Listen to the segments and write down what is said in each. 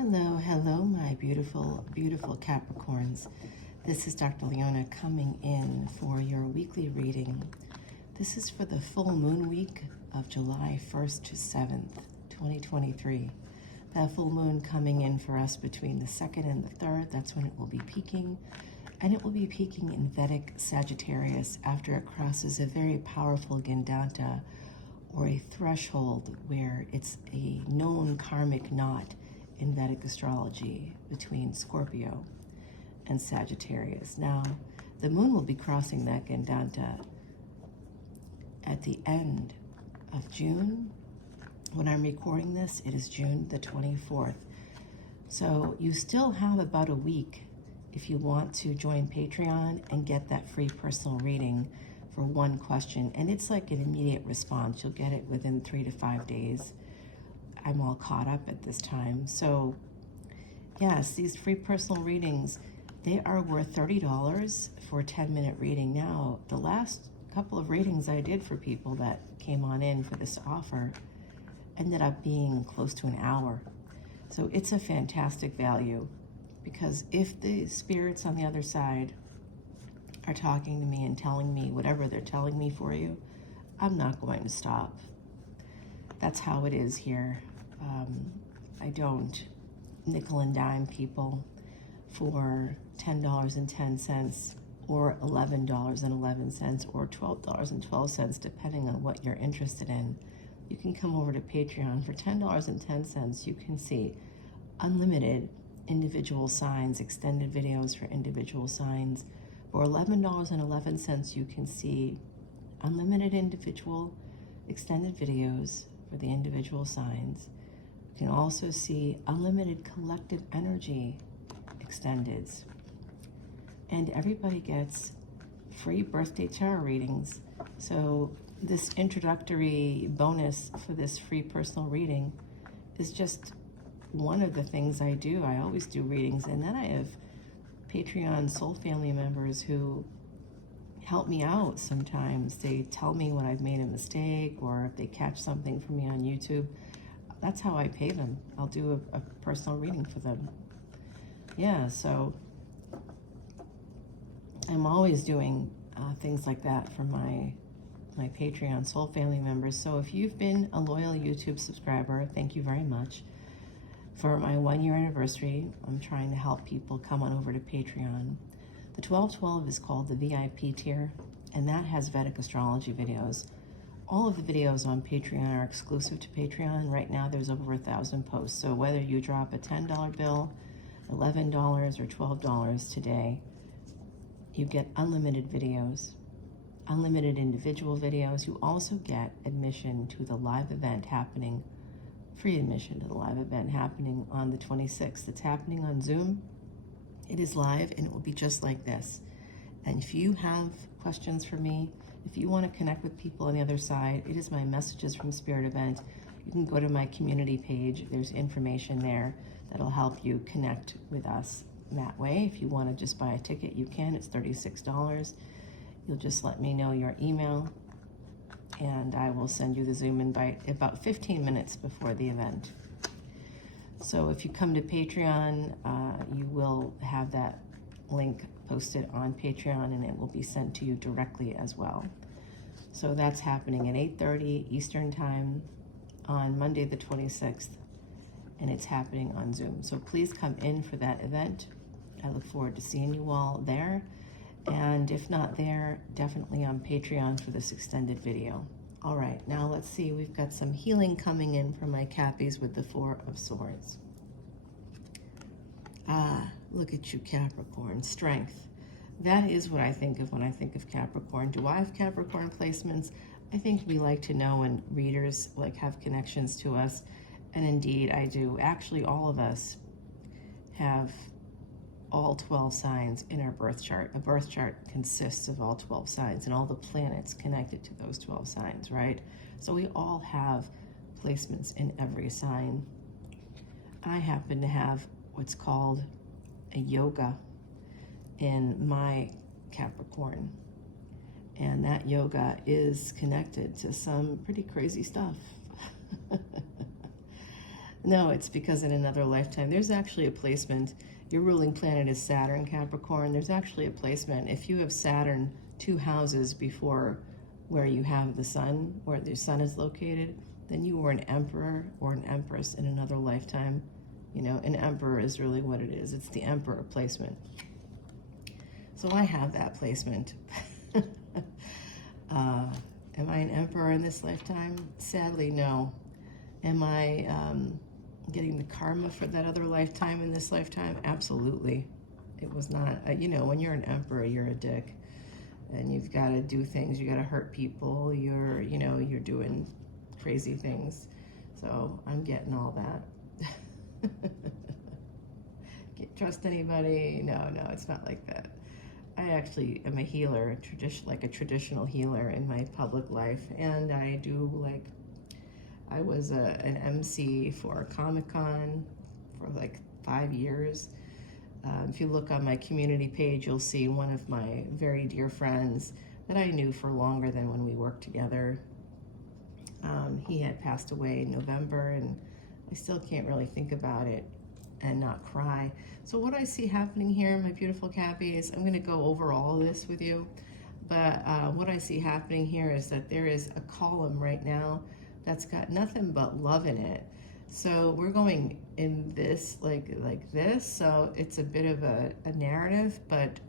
Hello, my beautiful, beautiful Capricorns. This is Dr. Leona coming in for your weekly reading. This is for the full moon week of July 1st to 7th, 2023. That full moon coming in for us between the 2nd and the 3rd. That's when it will be peaking. And it will be peaking in Vedic Sagittarius after it crosses a very powerful Gandanta, or a threshold where it's a known karmic knot in Vedic astrology between Scorpio and Sagittarius. Now, the moon will be crossing that Gandanta at the end of June. When I'm recording this, it is June the 24th. So you still have about a week if you want to join Patreon and get that free personal reading for one question. And it's like an immediate response. You'll get it within 3 to 5 days. I'm all caught up at this time. So yes, these free personal readings, they are worth $30 for a 10-minute reading. Now, the last couple of readings I did for people that came on in for this offer ended up being close to an hour. So it's a fantastic value, because if the spirits on the other side are talking to me and telling me whatever they're telling me for you, I'm not going to stop. That's how it is here. I don't nickel and dime people for $10.10 or $11.11 or $12.12, depending on what you're interested in. You can come over to Patreon. For $10.10, you can see unlimited individual signs, extended videos for individual signs. For $11.11, you can see unlimited individual extended videos for the individual signs. You can also see unlimited collective energy extendeds. And everybody gets free birthday tarot readings. So this introductory bonus for this free personal reading is just one of the things I do. I always do readings, and then I have Patreon soul family members who help me out sometimes. They tell me when I've made a mistake, or if they catch something from me on YouTube. That's how I pay them. I'll do a personal reading for them. Yeah, so I'm always doing things like that for my Patreon soul family members. So if you've been a loyal YouTube subscriber, thank you very much. For my 1-year anniversary, I'm trying to help people come on over to Patreon. The 1212 is called the VIP tier, and that has Vedic astrology videos. All of the videos on Patreon are exclusive to Patreon. Right now, there's over 1,000 posts. So whether you drop a $10 bill, $11 or $12 today, you get unlimited videos, unlimited individual videos. You also get admission to the live event happening, free admission to the live event happening on the 26th. It's happening on Zoom. It is live, and it will be just like this. And if you have questions for me, if you want to connect with people on the other side, it is my Messages from Spirit event. You can go to my community page. There's information there that'll help you connect with us that way. If you want to just buy a ticket, you can. It's $36. You'll just let me know your email, and I will send you the Zoom invite about 15 minutes before the event. So if you come to Patreon, you will have that link posted on Patreon, and it will be sent to you directly as well. So that's happening at 8:30 Eastern Time on Monday the 26th, and it's happening on Zoom. So please come in for that event. I look forward to seeing you all there. And if not there, definitely on Patreon for this extended video. All right, now let's see. We've got some healing coming in from my Cappies with the 4 of Swords. Ah, look at you, Capricorn. Strength. That is what I think of when I think of Capricorn. Do I have Capricorn placements? I think we like to know, and readers like have connections to us. And indeed, I do. Actually, all of us have all 12 signs in our birth chart. A birth chart consists of all 12 signs and all the planets connected to those 12 signs, right? So we all have placements in every sign. I happen to have what's called a yoga in my Capricorn, and that yoga is connected to some pretty crazy stuff. No, it's because in another lifetime, there's actually a placement. Your ruling planet is Saturn, Capricorn. There's actually a placement. If you have Saturn 2 houses before where you have the sun, where the sun is located, then you were an emperor or an empress in another lifetime. You know, an emperor is really what it is. It's the emperor placement. So I have that placement. Am I an emperor in this lifetime? Sadly, no. Am I getting the karma for that other lifetime in this lifetime? Absolutely. It was not, you know, when you're an emperor, you're a dick. And you've got to do things. You got to hurt people. You're, you know, you're doing crazy things. So I'm getting all that. Can't trust anybody. No, it's not like that. I actually am a healer, like a traditional healer in my public life. And I do, like, I was an MC for Comic-Con for like 5 years. If you look on my community page, you'll see one of my very dear friends that I knew for longer than when we worked together. He had passed away in November, and I still can't really think about it and not cry. So what I see happening here, my beautiful Cappy, is I'm going to go over all of this with you. But what I see happening here is that there is a column right now that's got nothing but love in it. So we're going in this, like this. So it's a bit of a narrative, but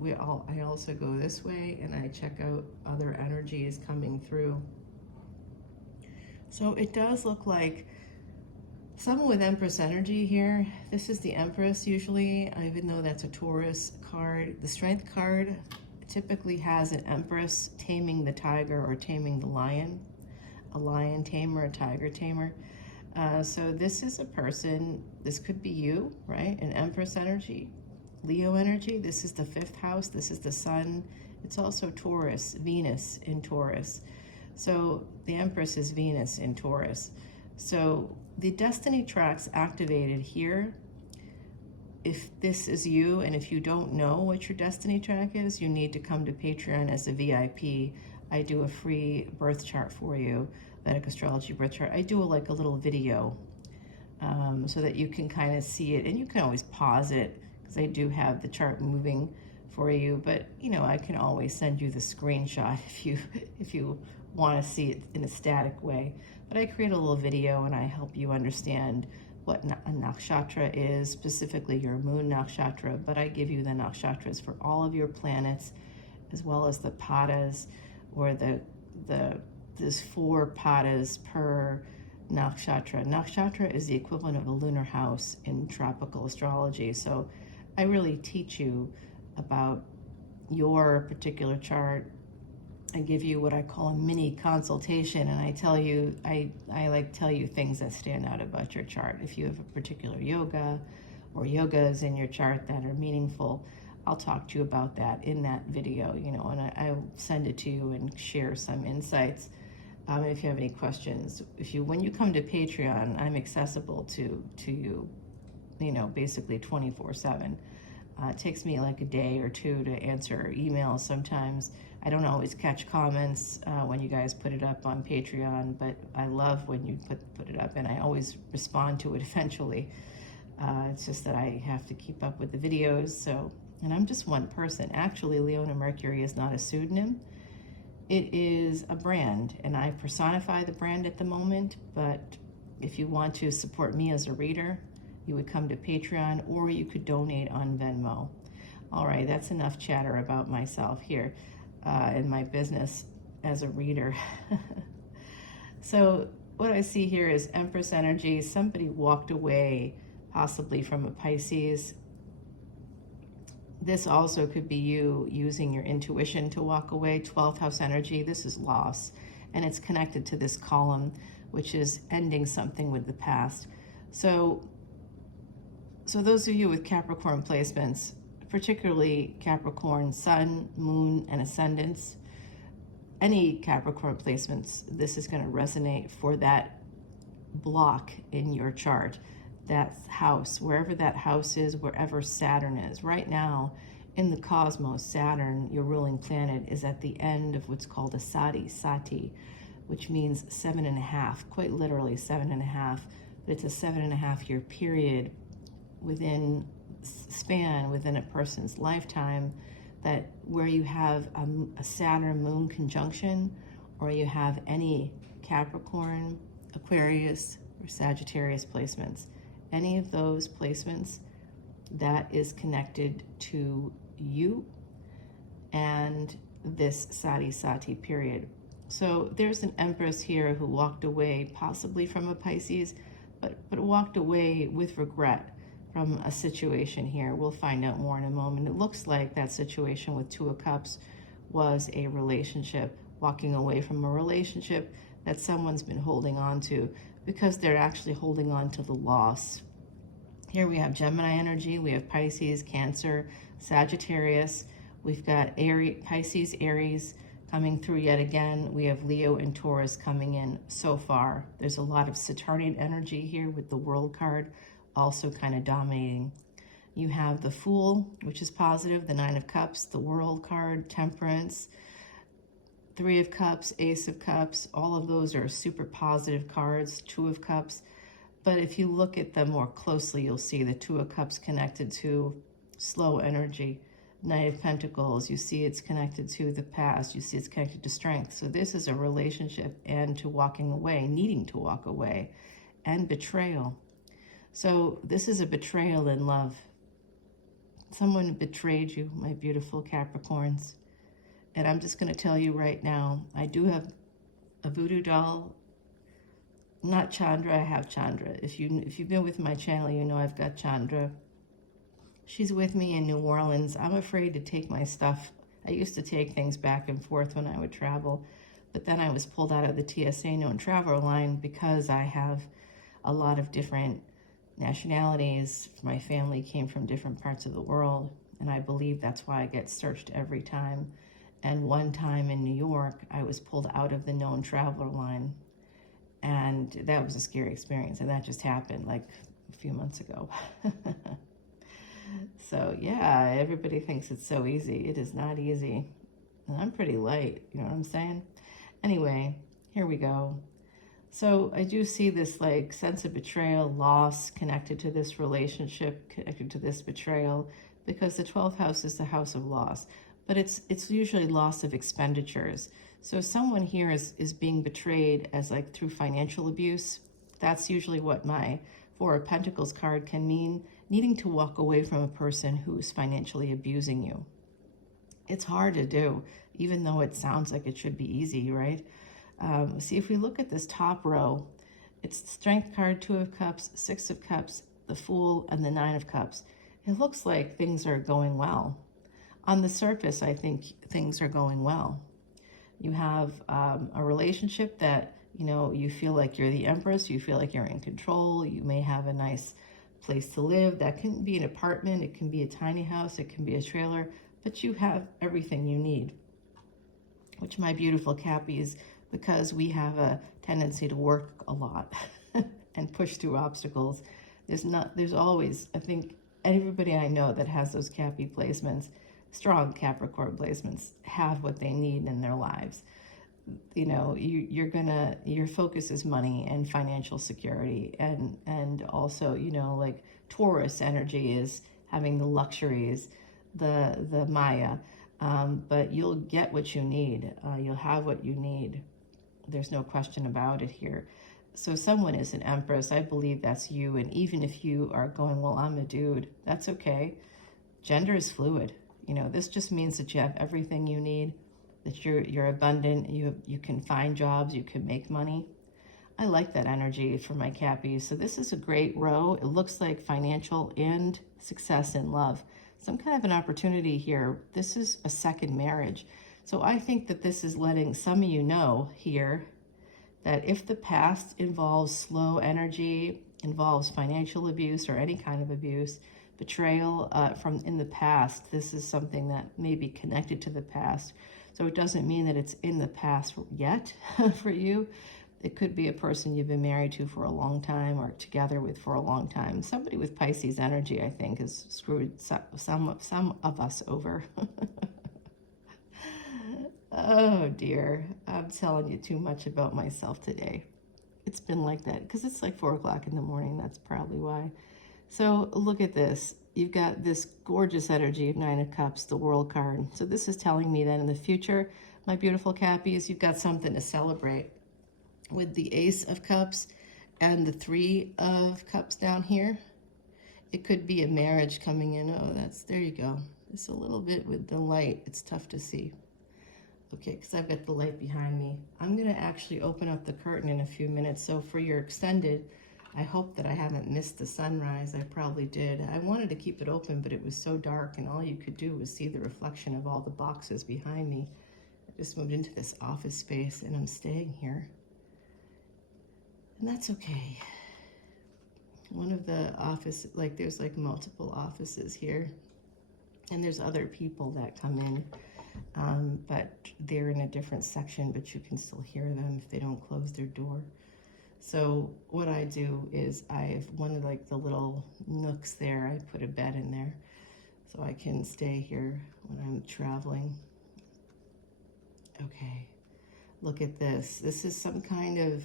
I also go this way and I check out other energies coming through. So it does look like someone with Empress energy here. This is the Empress usually, even though that's a Taurus card. The Strength card typically has an Empress taming the tiger or taming the lion, a lion tamer, a tiger tamer. So this is a person, this could be you, right? An Empress energy, Leo energy. This is the 5th house. This is the sun. It's also Taurus, Venus in Taurus. So the Empress is Venus in Taurus. So the destiny tracks activated here. If this is you, and if you don't know what your destiny track is, you need to come to Patreon as a VIP. I do a free birth chart for you, Vedic Astrology birth chart. I do like a little video so that you can kind of see it, and you can always pause it because I do have the chart moving for you. But you know, I can always send you the screenshot if you want to see it in a static way. But I create a little video and I help you understand what a nakshatra is, specifically your moon nakshatra, but I give you the nakshatras for all of your planets, as well as the padas, or there's 4 padas per nakshatra. Nakshatra is the equivalent of a lunar house in tropical astrology. So I really teach you about your particular chart. I give you what I call a mini consultation, and I tell you, I like tell you things that stand out about your chart. If you have a particular yoga or yogas in your chart that are meaningful, I'll talk to you about that in that video, you know, and I'll send it to you and share some insights. If you have any questions, when you come to Patreon, I'm accessible to you, you know, basically 24/7. It takes me like a day or 2 to answer emails sometimes. I don't always catch comments when you guys put it up on Patreon, but I love when you put it up, and I always respond to it eventually. It's just that I have to keep up with the videos. So, and I'm just one person. Actually, Leona Mercury is not a pseudonym. It is a brand, and I personify the brand at the moment. But if you want to support me as a reader, you would come to Patreon, or you could donate on Venmo. All right, that's enough chatter about myself here and my business as a reader. So what I see here is Empress energy. Somebody walked away, possibly from a Pisces. This also could be you using your intuition to walk away. 12th house energy, this is loss. And it's connected to this column, which is ending something with the past. So those of you with Capricorn placements, particularly Capricorn sun, moon, and ascendants, any Capricorn placements, this is going to resonate for that block in your chart, that house, wherever that house is, wherever Saturn is. Right now, in the cosmos, Saturn, your ruling planet, is at the end of what's called a sati, which means 7.5, quite literally 7.5. but it's a 7.5-year period within a person's lifetime, that where you have a Saturn moon conjunction, or you have any Capricorn, Aquarius, or Sagittarius placements, any of those placements, that is connected to you and this Sati period. So there's an Empress here who walked away possibly from a Pisces, but walked away with regret from a situation here. We'll find out more in a moment. It looks like that situation with Two of Cups was a relationship, walking away from a relationship that someone's been holding on to, because they're actually holding on to the loss. Here we have Gemini energy, we have Pisces, Cancer, Sagittarius, we've got Aries, Pisces, Aries coming through yet again. We have Leo and Taurus coming in so far. There's a lot of Saturnian energy here with the World card also kind of dominating. You have the Fool, which is positive, the Nine of Cups, the World card, Temperance, Three of Cups, Ace of Cups. All of those are super positive cards. Two of Cups. But if you look at them more closely, you'll see the Two of Cups connected to slow energy. Knight of Pentacles, you see it's connected to the past. You see it's connected to strength. So this is a relationship and to walking away, needing to walk away, and betrayal. So this is a betrayal in love. Someone betrayed you, my beautiful Capricorns. And I'm just going to tell you right now, I do have a voodoo doll. Not Chandra, I have Chandra. If you've been with my channel, you know I've got Chandra. She's with me in New Orleans. I'm afraid to take my stuff. I used to take things back and forth when I would travel, but then I was pulled out of the TSA known traveler line because I have a lot of different nationalities. My family came from different parts of the world, and I believe that's why I get searched every time. And one time in New York, I was pulled out of the known traveler line. And that was a scary experience, and that just happened like a few months ago. So yeah, everybody thinks it's so easy. It is not easy. And I'm pretty light, you know what I'm saying? Anyway, here we go. So I do see this like sense of betrayal, loss connected to this relationship, connected to this betrayal, because the 12th house is the house of loss. But it's usually loss of expenditures. So someone here is being betrayed as like through financial abuse. That's usually what my Four of Pentacles card can mean, needing to walk away from a person who's financially abusing you. It's hard to do, even though it sounds like it should be easy, right? See, if we look at this top row, it's Strength card, Two of Cups, Six of Cups, the Fool, and the Nine of Cups. It looks like things are going well. On the surface, I think things are going well. You have a relationship that, you know, you feel like you're the Empress, you feel like you're in control, you may have a nice place to live. That can be an apartment, it can be a tiny house, it can be a trailer, but you have everything you need. Which, my beautiful Cappies, because we have a tendency to work a lot and push through obstacles, there's always, I think, everybody I know that has those Cappy placements, strong Capricorn placements, have what they need in their lives. You know, your focus is money and financial security, and also, you know, like Taurus energy is having the luxuries, the Maya, but you'll get what you need. You'll have what you need. There's no question about it here. So someone is an Empress. I believe that's you. And even if you are going, well, I'm a dude, that's okay. Gender is fluid. You know, this just means that you have everything you need, that you're abundant, you can find jobs, you can make money. I like that energy for my Cappies. So this is a great row. It looks like financial and success in love. Some kind of an opportunity here. This is a second marriage. So I think that this is letting some of you know here that if the past involves slow energy, involves financial abuse or any kind of abuse, betrayal from in the past, this is something that may be connected to the past. So it doesn't mean that it's in the past yet for you. It could be a person you've been married to for a long time or together with for a long time. Somebody with Pisces energy, I think, has screwed some of us over. Oh dear, I'm telling you too much about myself today. It's been like that because it's like 4 o'clock in the morning. That's probably why. So look at this. You've got this gorgeous energy of Nine of Cups, the World card. So this is telling me that in the future, my beautiful Cappies, you've got something to celebrate. With the Ace of Cups and the Three of Cups down here, it could be a marriage coming in. Oh, there you go. It's a little bit with the light. It's tough to see. Okay, because I've got the light behind me. I'm going to actually open up the curtain in a few minutes. So for your extended, I hope that I haven't missed the sunrise. I probably did. I wanted to keep it open, but it was so dark, and all you could do was see the reflection of all the boxes behind me. I just moved into this office space, and I'm staying here. And that's okay. One of the office, like there's like multiple offices here, and there's other people that come in, but they're in a different section, but you can still hear them if they don't close their door. So what I do is I have one of like the little nooks there, I put a bed in there so I can stay here when I'm traveling. Okay, look at this. This is some kind of,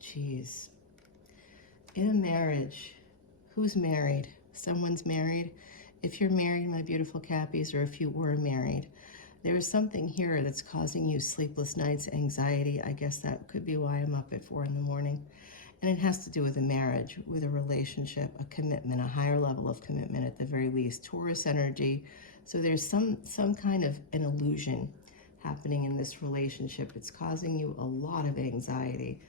geez. In a marriage, who's married? Someone's married. If you're married, my beautiful Cappies, or if you were married, there is something here that's causing you sleepless nights, anxiety. I guess that could be why I'm up at 4 in the morning. And it has to do with a marriage, with a relationship, a commitment, a higher level of commitment at the very least. Taurus energy. So there's some kind of an illusion happening in this relationship. It's causing you a lot of anxiety.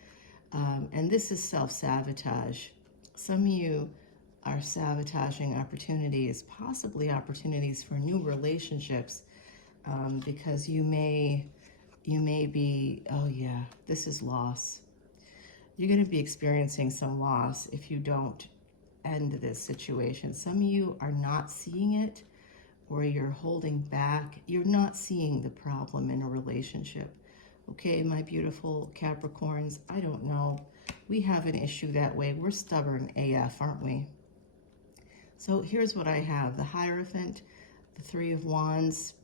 And this is self-sabotage. Some of you are sabotaging opportunities, possibly opportunities for new relationships, because you may be, oh yeah, this is loss. You're going to be experiencing some loss if you don't end this situation. Some of you are not seeing it, or you're holding back. You're not seeing the problem in a relationship. Okay, my beautiful Capricorns, I don't know. We have an issue that way. We're stubborn AF, aren't we? So here's what I have. The Hierophant, the Three of Wands,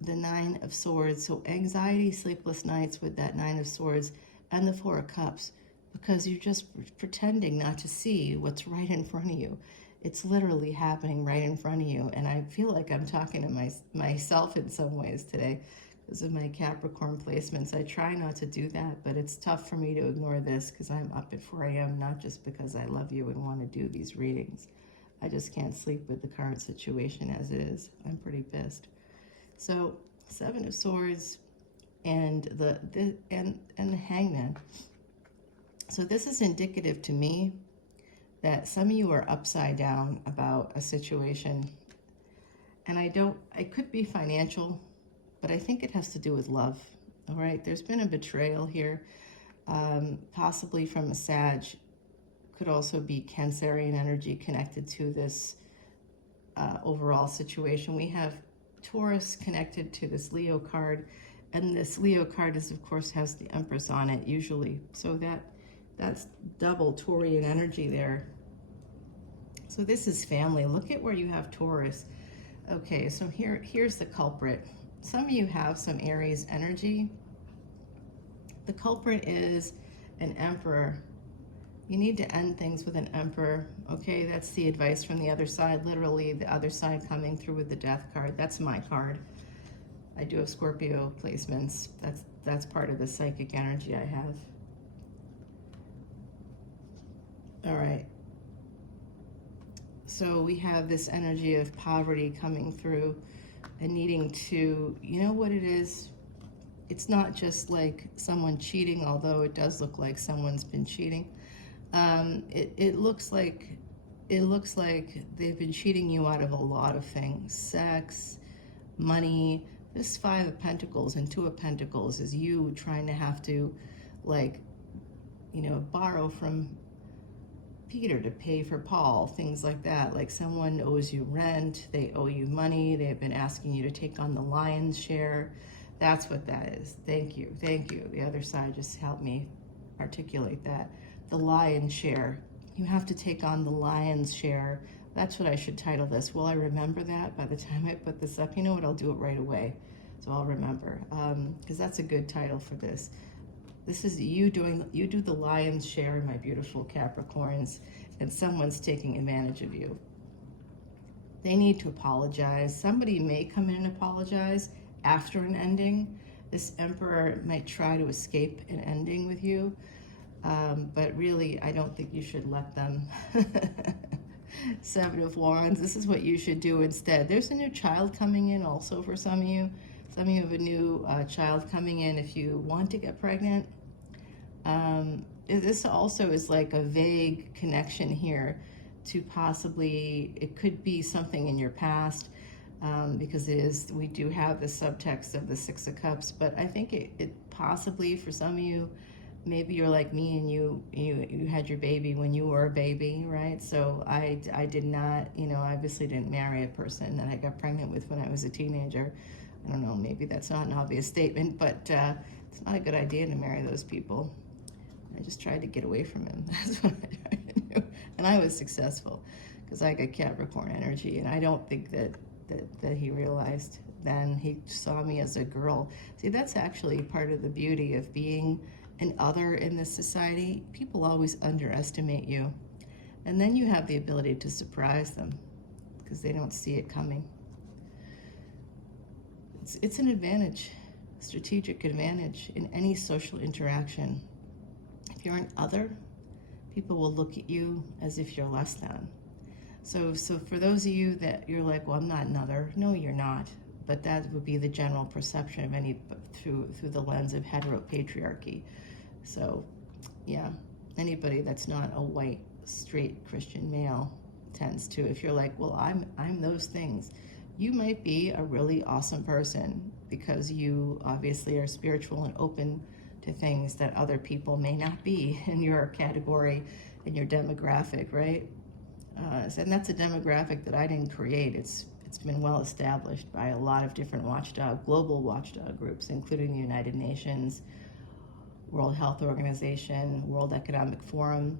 the Nine of Swords. So anxiety, sleepless nights with that Nine of Swords, and the Four of Cups, because you're just pretending not to see what's right in front of you. It's literally happening right in front of you. And I feel like I'm talking to myself in some ways today. Because of my Capricorn placements, I try not to do that, but it's tough for me to ignore this because I'm up at 4 a.m., not just because I love you and want to do these readings. I just can't sleep with the current situation as it is. I'm pretty pissed. So, Seven of Swords and the Hangman. So this is indicative to me that some of you are upside down about a situation. And it could be financial, but I think it has to do with love, all right? There's been a betrayal here, possibly from a Sag. Could also be Cancerian energy connected to this overall situation. We have Taurus connected to this Leo card, and this Leo card is, of course, has the Empress on it usually. So that's double Taurian energy there. So this is family. Look at where you have Taurus. Okay, so here's the culprit. Some of you have some Aries energy. The culprit is an Emperor. You need to end things with an Emperor, okay? That's the advice from the other side, literally the other side coming through with the Death card. That's my card. I do have Scorpio placements. That's part of the psychic energy I have. All right. So we have this energy of poverty coming through and needing to, you know what it is? It's not just like someone cheating, although it does look like someone's been cheating. It looks like they've been cheating you out of a lot of things. Sex, money. This Five of Pentacles and Two of Pentacles is you trying to have to, like, you know, borrow from Peter to pay for Paul, things like that. Like someone owes you rent, they owe you money, they've been asking you to take on the lion's share. That's what that is. Thank you, thank you. The other side just helped me articulate that. The lion's share. You have to take on the lion's share. That's what I should title this. Will I remember that by the time I put this up? You know what, I'll do it right away. So I'll remember, because that's a good title for this. This is you do the lion's share, my beautiful Capricorns, and someone's taking advantage of you. They need to apologize. Somebody may come in and apologize after an ending. This Emperor might try to escape an ending with you, but really, I don't think you should let them. Seven of Wands, this is what you should do instead. There's a new child coming in also for some of you. Some of you have a new child coming in if you want to get pregnant. This also is like a vague connection here to possibly, it could be something in your past, because we do have the subtext of the Six of Cups, but I think it possibly for some of you, maybe you're like me and you had your baby when you were a baby, right? So I did not, I obviously didn't marry a person that I got pregnant with when I was a teenager. I don't know, maybe that's not an obvious statement, but it's not a good idea to marry those people. I just tried to get away from him. That's what I tried to do. And I was successful because I got Capricorn energy, and I don't think that he realized then. He saw me as a girl. See, that's actually part of the beauty of being an other in this society. People always underestimate you. And then you have the ability to surprise them because they don't see it coming. It's an advantage, strategic advantage in any social interaction. If you're an other, people will look at you as if you're less than. So for those of you that you're like, well, I'm not an other. No, you're not. But that would be the general perception of any through the lens of heteropatriarchy. So, yeah, anybody that's not a white, straight Christian male tends to. If you're like, well, I'm those things, you might be a really awesome person because you obviously are spiritual and open to things that other people may not be in your category, in your demographic, right? And that's a demographic that I didn't create. It's been well established by a lot of different global watchdog groups, including the United Nations, World Health Organization, World Economic Forum.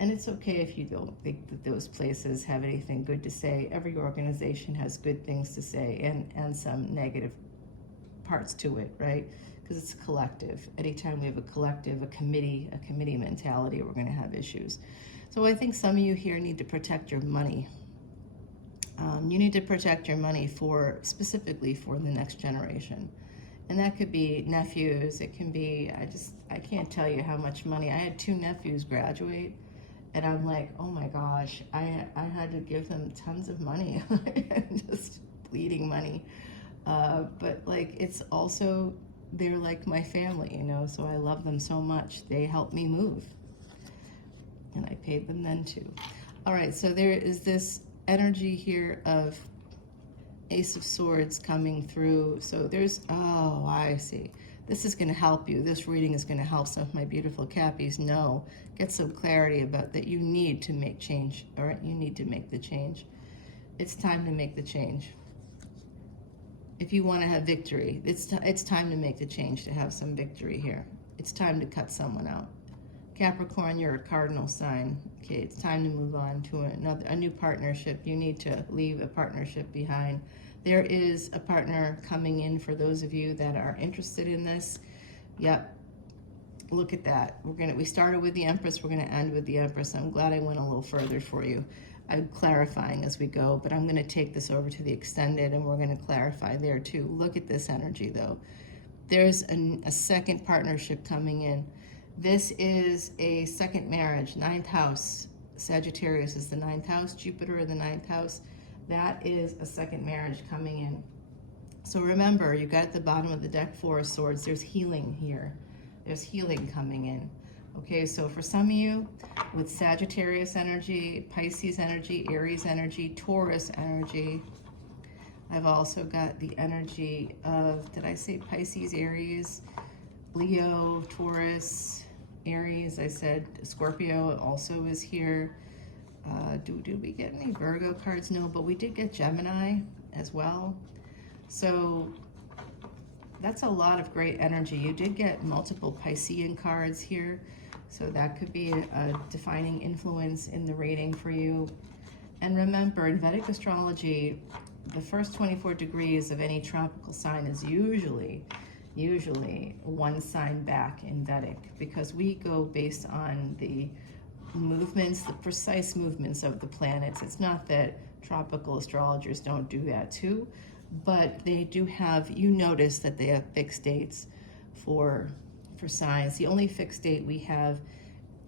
And it's okay if you don't think that those places have anything good to say. Every organization has good things to say and some negative parts to it, right? Because it's a collective. Anytime we have a collective, a committee mentality, we're going to have issues. So I think some of you here need to protect your money. You need to protect your money specifically for the next generation. And that could be nephews. It can be, I can't tell you how much money. I had 2 nephews graduate, and I'm like, oh my gosh, I had to give them tons of money, just bleeding money. But like, it's also, they're like my family, so I love them so much. They helped me move, and I paid them then too. All right, so there is this energy here of Ace of Swords coming through. So there's, oh, I see. This is going to help you. This reading is going to help some of my beautiful Cappies get some clarity about that you need to make change. All right, you need to make the change. It's time to make the change. If you want to have victory, it's time to make the change to have some victory here. It's time to cut someone out. Capricorn, you're a cardinal sign. Okay, it's time to move on to a new partnership. You need to leave a partnership behind. There is a partner coming in for those of you that are interested in this. Yep, look at that. We started with the Empress. We're gonna end with the Empress. I'm glad I went a little further for you. I'm clarifying as we go, but I'm gonna take this over to the extended and we're gonna clarify there too. Look at this energy though. There's a second partnership coming in. This is a second marriage, 9th house. Sagittarius is the 9th house, Jupiter in the 9th house. That is a second marriage coming in. So remember, you got at the bottom of the deck 4 of Swords, there's healing here. There's healing coming in. Okay, so for some of you with Sagittarius energy, Pisces energy, Aries energy, Taurus energy, I've also got the energy of, did I say Pisces, Aries, Leo, Taurus, Aries, I said Scorpio also is here. Do we get any Virgo cards? No, but we did get Gemini as well. So that's a lot of great energy. You did get multiple Piscean cards here. So that could be a defining influence in the reading for you. And remember, in Vedic astrology, the first 24 degrees of any tropical sign is usually usually one sign back in Vedic, because we go based on the movements, the precise movements of the planets. It's not that tropical astrologers don't do that too, but they do have, you notice that they have fixed dates for signs. The only fixed date we have,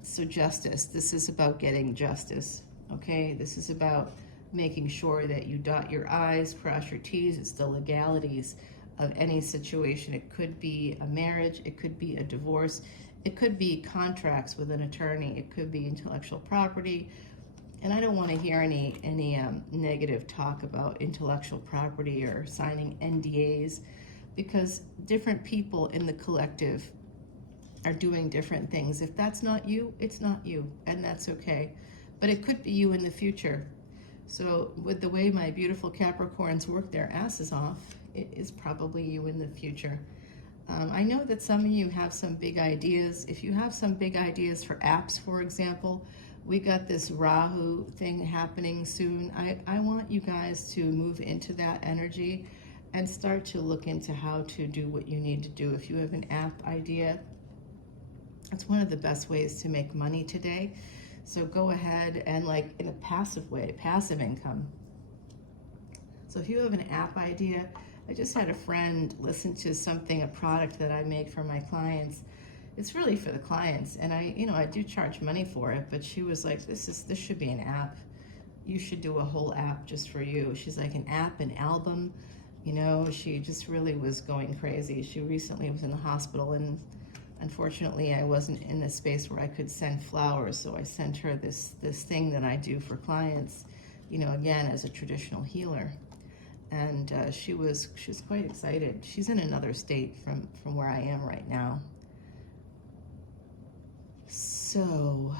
so justice, this is about getting justice, okay? This is about making sure that you dot your I's, cross your T's. It's the legalities of any situation. It could be a marriage, it could be a divorce, it could be contracts with an attorney, it could be intellectual property. And I don't want to hear any negative talk about intellectual property or signing NDAs, because different people in the collective are doing different things. If that's not you, it's not you, and that's okay. But it could be you in the future. So with the way my beautiful Capricorns work their asses off, it is probably you in the future. I know that some of you have some big ideas. If you have some big ideas for apps, for example, we got this Rahu thing happening soon. I want you guys to move into that energy and start to look into how to do what you need to do. If you have an app idea, it's one of the best ways to make money today. So go ahead and, like, in a passive way, passive income. So if you have an app idea, I just had a friend listen to something, a product that I make for my clients. It's really for the clients, and I do charge money for it, but she was like, this should be an app. You should do a whole app just for you. She's like, an app, an album, she just really was going crazy. She recently was in the hospital, and unfortunately I wasn't in the space where I could send flowers, so I sent her this thing that I do for clients, again, as a traditional healer. And she was quite excited. She's in another state from where I am right now. So,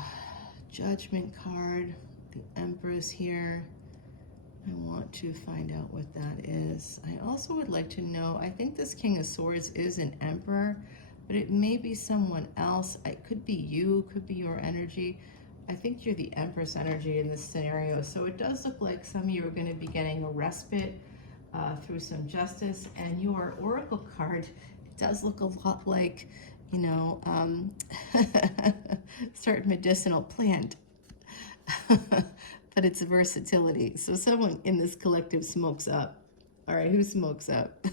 Judgment card, the Empress here. I want to find out what that is. I also would like to know, I think this King of Swords is an Emperor, but it may be someone else. It could be you, could be your energy. I think you're the Empress energy in this scenario. So it does look like some of you are going to be getting a respite through some justice. And your Oracle card, it does look a lot like, certain medicinal plant. But it's versatility. So someone in this collective smokes up. All right, who smokes up?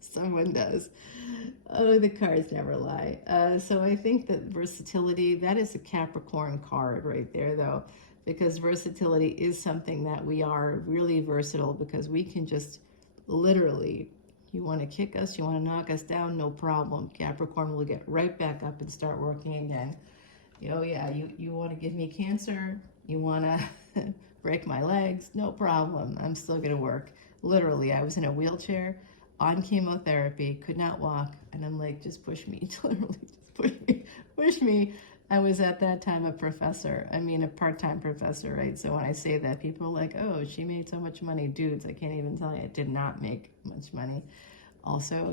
Someone does. Oh, the cards never lie. So I think that versatility, that is a Capricorn card right there, though, because versatility is something that we are really versatile, because we can just literally, you want to kick us, you want to knock us down, no problem. Capricorn will get right back up and start working again. Oh yeah, you want to give me cancer, you want to break my legs, no problem. I'm still going to work. Literally, I was in a wheelchair on chemotherapy, could not walk, and I'm like, just push me, literally, just push me. I was at that time a professor, a part-time professor, right? So when I say that, people are like, oh, she made so much money. Dudes, I can't even tell you, I did not make much money. Also,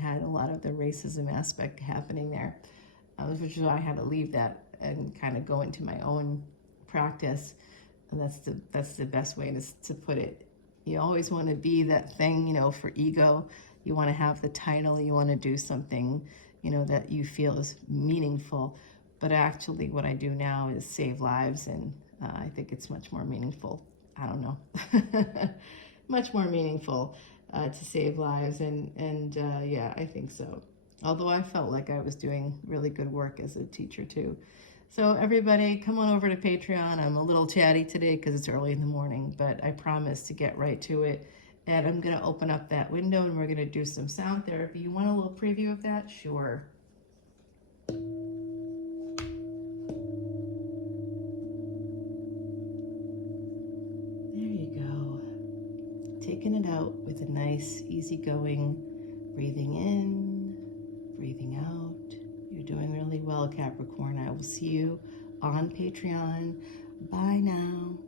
had a lot of the racism aspect happening there, which is why I had to leave that and kind of go into my own practice. And that's the best way to put it. You always want to be that thing, for ego. You want to have the title. You want to do something, that you feel is meaningful. But actually what I do now is save lives, and I think it's much more meaningful. I don't know. Much more meaningful to save lives, and yeah, I think so. Although I felt like I was doing really good work as a teacher too. So everybody, come on over to Patreon. I'm a little chatty today because it's early in the morning, but I promise to get right to it. And I'm going to open up that window and we're going to do some sound therapy. You want a little preview of that? Sure. There you go. Taking it out with a nice, easygoing breathing in, breathing out. You're doing really well, Capricorn. I will see you on Patreon. Bye now.